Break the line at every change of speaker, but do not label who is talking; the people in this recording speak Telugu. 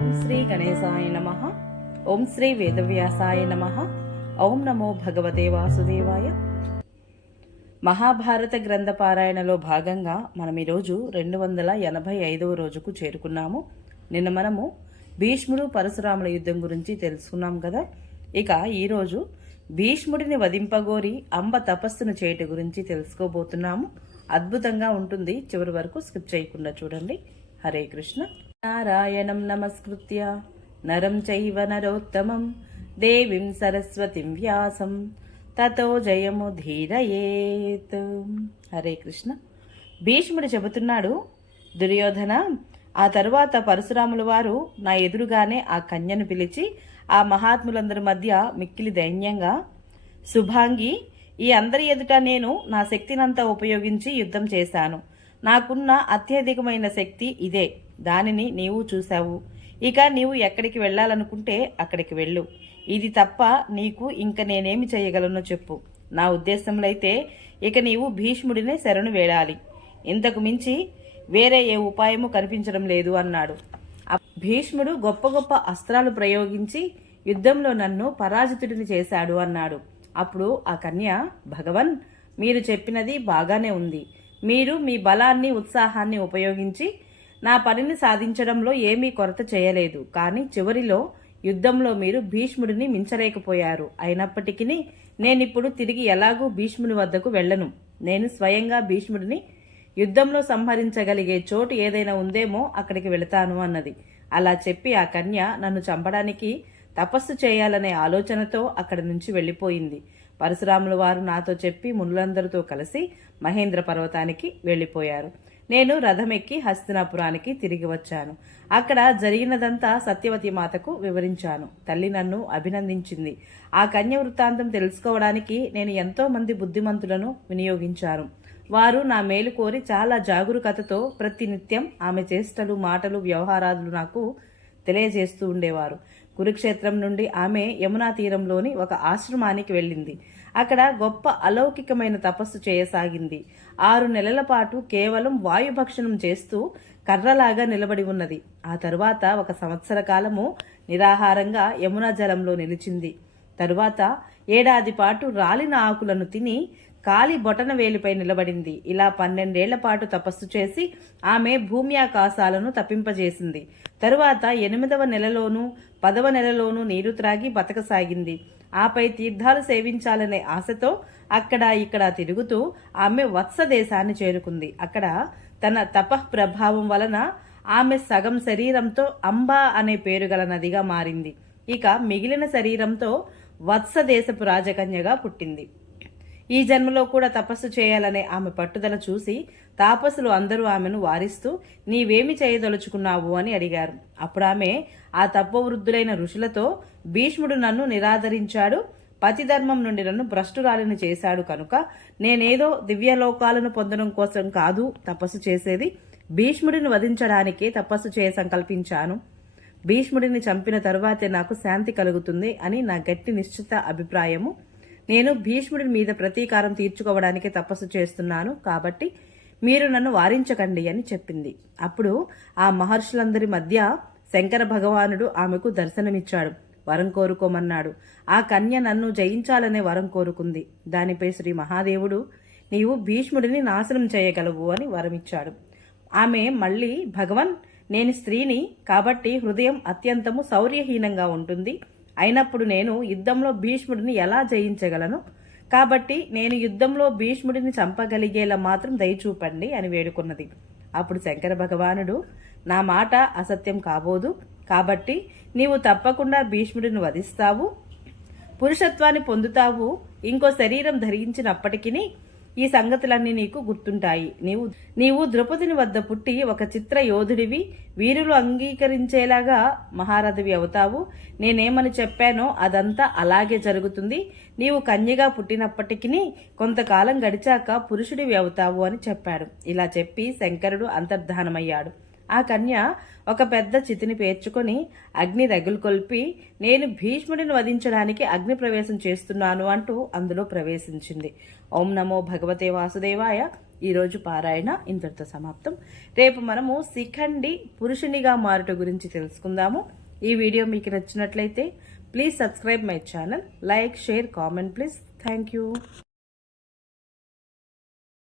ఓం శ్రీ గణేశాయ నమ. ఓం శ్రీ వేదవ్యాసాయ నమ. ఓం నమో భగవతే వాసుదేవాయ. మహాభారత గ్రంథ పారాయణలో భాగంగా మనం ఈరోజు రెండు వందల ఎనభై ఐదవ రోజుకు చేరుకున్నాము. నిన్న మనము భీష్ముడు పరశురాముల యుద్ధం గురించి తెలుసుకున్నాం కదా. ఇక ఈరోజు భీష్ముడిని వధింపగోరి అంబ తపస్సును చేయట గురించి తెలుసుకోబోతున్నాము. అద్భుతంగా ఉంటుంది. చివరి వరకు స్కిప్ చేయకుండా చూడండి. హరే కృష్ణ. నారాయణం నమస్కృత్య నరం చైవ నరోత్తమం దేవీం సరస్వతిం వ్యాసం తతో జయము ధీరయేత్ హరే కృష్ణ భీష్ముడు చెబుతున్నాడు దుర్యోధన ఆ తరువాత పరశురాముల వారు నా ఎదురుగానే ఆ కన్యను పిలిచి ఆ మహాత్ములందరి మధ్య మిక్కిలి దైన్యంగా శుభాంగి ఈ అందరి ఎదుట నేను నా శక్తినంతా ఉపయోగించి యుద్ధం చేశాను. నాకున్న అత్యధికమైన శక్తి ఇదే. దానిని నీవు చూశావు. ఇక నీవు ఎక్కడికి వెళ్ళాలనుకుంటే అక్కడికి వెళ్ళు. ఇది తప్ప నీకు ఇంక నేనేమి చేయగలనో చెప్పు. నా ఉద్దేశంలో అయితే ఇక నీవు భీష్ముడినే శరణు వేడాలి. ఇంతకు మించి వేరే ఏ ఉపాయము కనిపించడం లేదు అన్నాడు. భీష్ముడు గొప్ప గొప్ప అస్త్రాలు ప్రయోగించి యుద్ధంలో నన్ను పరాజితుడిని చేశాడు అన్నాడు. అప్పుడు ఆ కన్య భగవన్ మీరు చెప్పినది బాగానే ఉంది. మీరు మీ బలాన్ని ఉత్సాహాన్ని ఉపయోగించి నా పనిని సాధించడంలో ఏమీ కొరత చేయలేదు. కానీ చివరిలో యుద్ధంలో మీరు భీష్ముడిని మించలేకపోయారు. అయినప్పటికీ నేనిప్పుడు తిరిగి ఎలాగూ భీష్ముని వద్దకు వెళ్ళను. నేను స్వయంగా భీష్ముడిని యుద్ధంలో సంహరించగలిగే చోటు ఏదైనా ఉందేమో అక్కడికి వెళతాను అన్నది. అలా చెప్పి ఆ కన్య నన్ను చంపడానికి తపస్సు చేయాలనే ఆలోచనతో అక్కడి నుంచి వెళ్ళిపోయింది. పరశురాముల వారు నాతో చెప్పి మునులందరితో కలిసి మహేంద్ర పర్వతానికి వెళ్ళిపోయారు. నేను రథమెక్కి హస్తినాపురానికి తిరిగి వచ్చాను. అక్కడ జరిగినదంతా సత్యవతి మాతకు వివరించాను. తల్లి నన్ను అభినందించింది. ఆ కన్య వృత్తాంతం తెలుసుకోవడానికి నేను ఎంతో మంది బుద్ధిమంతులను వినియోగించాను. వారు నా మేలు కోరి చాలా జాగరూకతతో ప్రతినిత్యం ఆమె చేష్టలు మాటలు వ్యవహారాలు నాకు తెలియజేస్తూ ఉండేవారు. కురుక్షేత్రం నుండి ఆమె యమునా తీరంలోని ఒక ఆశ్రమానికి వెళ్ళింది. అక్కడ గొప్ప అలౌకికమైన తపస్సు చేయసాగింది. ఆరు నెలల పాటు కేవలం వాయుభక్షణం చేస్తూ కర్రలాగా నిలబడి ఉన్నది. ఆ తరువాత ఒక సంవత్సర కాలము నిరాహారంగా యమునా జలంలో నిలిచింది. తరువాత ఏడాది పాటు రాలిన ఆకులను తిని కాలి బొటన వేలిపై నిలబడింది. ఇలా పన్నెండేళ్ళ పాటు తపస్సు చేసి ఆమె భూమి ఆకాశాలను తప్పింపజేసింది. తరువాత ఎనిమిదవ నెలలోనూ పదవ నెలలోనూ నీరు త్రాగి బతకసాగింది. ఆపై తీర్థాలు సేవించాలనే ఆశతో అక్కడ ఇక్కడ తిరుగుతూ ఆమె వత్స దేశాన్ని చేరుకుంది. అక్కడ తన తపః ప్రభావం వలన ఆమె సగం శరీరంతో అంబా అనే పేరు గల నదిగా మారింది. ఇక మిగిలిన శరీరంతో వత్స దేశపు రాజకన్యగా పుట్టింది. ఈ జన్మలో కూడా తపస్సు చేయాలనే ఆమె పట్టుదల చూసి తాపసులు అందరూ ఆమెను వారిస్తూ నీవేమి చేయదలుచుకున్నావు? అని అడిగారు. అప్పుడు ఆమె ఆ తప్పవృద్ధులైన ఋషులతో భీష్ముడు నన్ను నిరాదరించాడు పతిధర్మం నుండి నన్ను భ్రష్టురాలిని చేశాడు కనుక నేనేదో దివ్యలోకాలను పొందడం కోసం కాదు తపస్సు చేసేది. భీష్ముడిని వధించడానికే తపస్సు చేయ సంకల్పించాను. భీష్ముడిని చంపిన తరువాతే నాకు శాంతి కలుగుతుంది అని నా గట్టి నిశ్చిత అభిప్రాయము. నేను భీష్ముడి మీద ప్రతీకారం తీర్చుకోవడానికి తపస్సు చేస్తున్నాను కాబట్టి మీరు నన్ను వారించకండి అని చెప్పింది. అప్పుడు ఆ మహర్షులందరి మధ్య శంకర భగవానుడు ఆమెకు దర్శనమిచ్చాడు. వరం కోరుకోమన్నాడు. ఆ కన్య నన్ను జయించాలనే వరం కోరుకుంది. దానిపై శ్రీ మహాదేవుడు నీవు భీష్ముడిని నాశనం చేయగలవు అని వరమిచ్చాడు. ఆమె మళ్ళీ భగవన్ నేను స్త్రీని కాబట్టి హృదయం అత్యంతము శౌర్యహీనంగా ఉంటుంది. అయినప్పుడు నేను యుద్ధంలో భీష్ముడిని ఎలా జయించగలను? కాబట్టి నేను యుద్ధంలో భీష్ముడిని చంపగలిగేలా మాత్రం దయచూపండి అని వేడుకున్నది. అప్పుడు శంకర భగవానుడు నా మాట అసత్యం కాబోదు. కాబట్టి నీవు తప్పకుండా భీష్ముడిని వధిస్తావు. పురుషత్వాన్ని పొందుతావు. ఇంకో శరీరం ధరించినప్పటికీ ఈ సంగతులన్నీ నీకు గుర్తుంటాయి. నీవు నీవు ద్రౌపదిని వద్ద పుట్టి ఒక చిత్ర యోధుడివి వీరులు అంగీకరించేలాగా మహారథివి అవుతావు. నేనేమని చెప్పానో అదంతా అలాగే జరుగుతుంది. నీవు కన్యగా పుట్టినప్పటికీ కొంతకాలం గడిచాక పురుషుడివి అవుతావు అని చెప్పాడు. ఇలా చెప్పి శంకరుడు అంతర్ధానమయ్యాడు. ఆ కన్య ఒక పెద్ద చితిని పేర్చుకొని అగ్ని రగులు కొల్పి నేను భీష్ముడిని వధించడానికి అగ్ని ప్రవేశం చేస్తున్నాను అంటూ అందులో ప్రవేశించింది. ఓం నమో భగవతే వాసుదేవాయ. ఈరోజు పారాయణ ఇంతటితో సమాప్తం. రేపు మనము శిఖండి పురుషునిగా మారుట గురించి తెలుసుకుందాము. ఈ వీడియో మీకు నచ్చినట్లయితే please subscribe my channel. Like share comment please. Thank you.